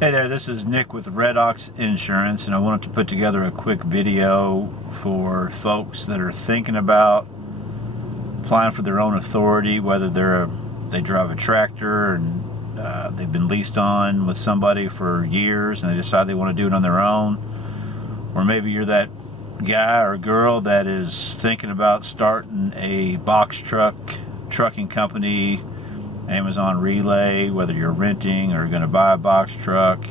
Hey there, this is Nick with Red Ox Insurance, and I wanted to put together a quick video for folks that are thinking about applying for their own authority, whether they drive a tractor and they've been leased on with somebody for years and they decide they want to do it on their own, or maybe you're that guy or girl that is thinking about starting a box trucking company, Amazon Relay, whether you're renting or going to buy a box truck.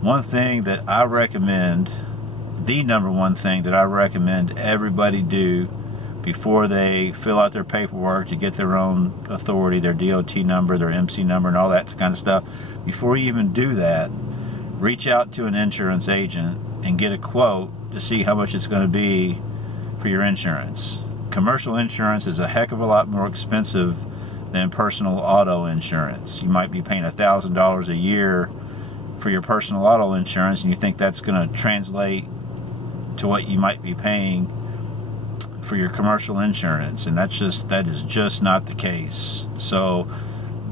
One thing that I recommend, the number one thing that I recommend everybody do before they fill out their paperwork to get their own authority, their DOT number, their MC number, and all that kind of stuff, before you even do that, reach out to an insurance agent and get a quote to see how much it's going to be for your insurance. Commercial insurance is a heck of a lot more expensive than personal auto insurance. You might be paying $1,000 a year for your personal auto insurance, and you think that's going to translate to what you might be paying for your commercial insurance, and that is just not the case. So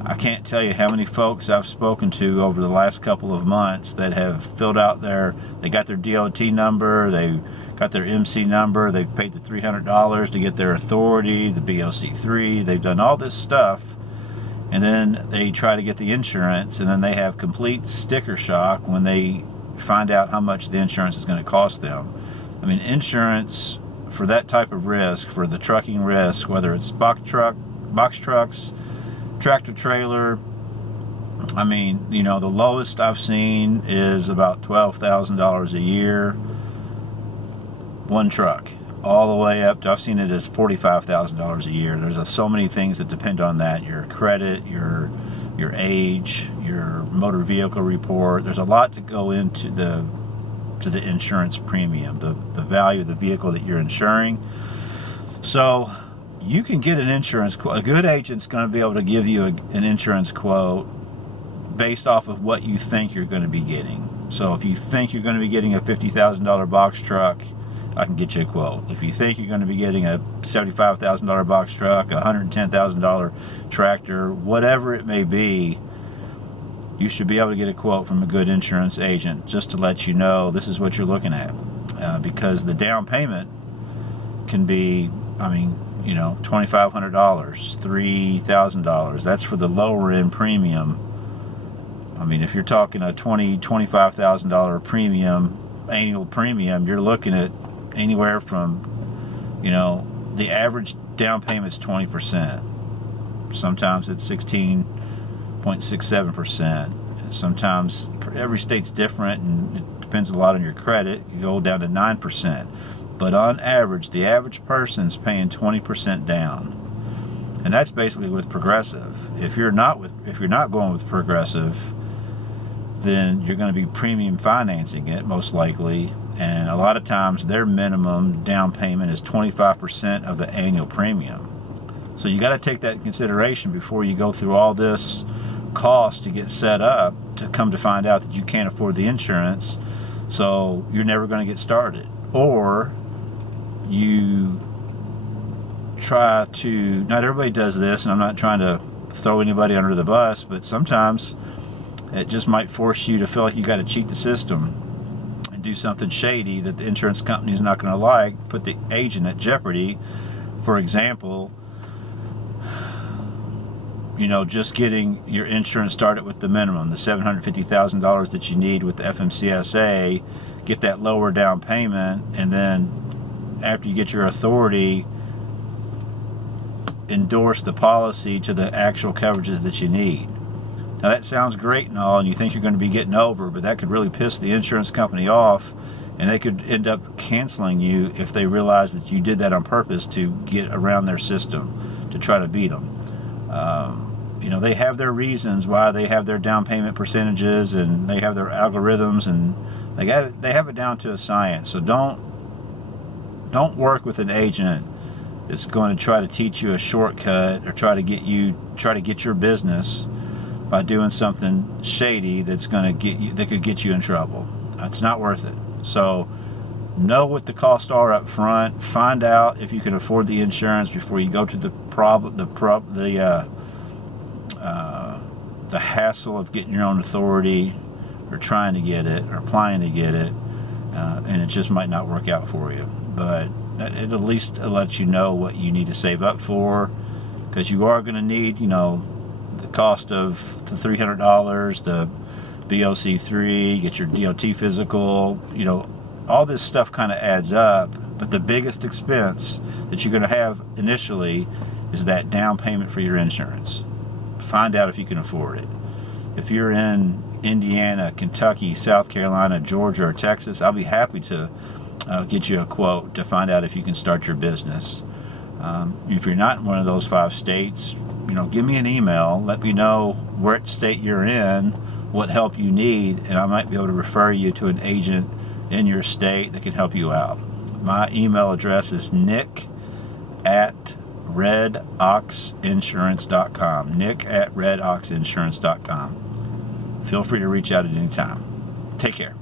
I can't tell you how many folks I've spoken to over the last couple of months that have filled out they got their DOT number, they got their MC number, they've paid the $300 to get their authority, the BOC3, they've done all this stuff, and then they try to get the insurance, and then they have complete sticker shock when they find out how much the insurance is going to cost them. I mean, insurance for that type of risk, for the trucking risk, whether it's box trucks, tractor trailer, I mean, you know, the lowest I've seen is about $12,000 a year. One truck, all the way up to, I've seen it as $45,000 a year. There's so many things that depend on that: your credit, your age, your motor vehicle report. There's a lot to go into the insurance premium, the value of the vehicle that you're insuring. So you can get an insurance quote. A good agent's going to be able to give you an insurance quote based off of what you think you're going to be getting. So if you think you're going to be getting a $50,000 box truck, I can get you a quote. If you think you're going to be getting a $75,000 box truck, a $110,000 tractor, whatever it may be, you should be able to get a quote from a good insurance agent just to let you know this is what you're looking at. Because the down payment can be, I mean, you know, $2,500, $3,000. That's for the lower end premium. I mean, if you're talking a $25,000 premium, annual premium, you're looking at anywhere from, you know, the average down payment's 20%. Sometimes it's 16.67%. Sometimes every state's different, and it depends a lot on your credit. You go down to 9%. But on average, the average person's paying 20% down. And that's basically with Progressive. If you're not going with Progressive, then you're going to be premium financing it, most likely. And a lot of times their minimum down payment is 25% of the annual premium. So you got to take that in consideration before you go through all this cost to get set up, to come to find out that you can't afford the insurance. So you're never going to get started. Or you try to, not everybody does this, and I'm not trying to throw anybody under the bus, but sometimes it just might force you to feel like you got to cheat the system and do something shady that the insurance company is not going to like, put the agent at jeopardy. For example, you know, just getting your insurance started with the minimum, the $750,000 that you need with the FMCSA, get that lower down payment, and then after you get your authority, endorse the policy to the actual coverages that you need. Now that sounds great and all, and you think you're going to be getting over, but that could really piss the insurance company off, and they could end up canceling you if they realize that you did that on purpose to get around their system, to try to beat them. You know, they have their reasons why they have their down payment percentages, and they have their algorithms, and they have it down to a science. So don't work with an agent that's going to try to teach you a shortcut or try to get your business by doing something shady that could get you in trouble. It's not worth it. So know what the costs are up front. Find out if you can afford the insurance before you go to the hassle of getting your own authority or trying to get it or applying to get it, and it just might not work out for you. But it at least lets you know what you need to save up for, because you are going to need, the cost of the $300, the BOC3, get your DOT physical, all this stuff kind of adds up. But the biggest expense that you're going to have initially is that down payment for your insurance. Find out if you can afford it. If you're in Indiana, Kentucky, South Carolina, Georgia, or Texas, I'll be happy to get you a quote to find out if you can start your business. If you're not in one of those 5 states, give me an email. Let me know what state you're in, what help you need, and I might be able to refer you to an agent in your state that can help you out. My email address is nick@redoxinsurance.com. nick@redoxinsurance.com. Feel free to reach out at any time. Take care.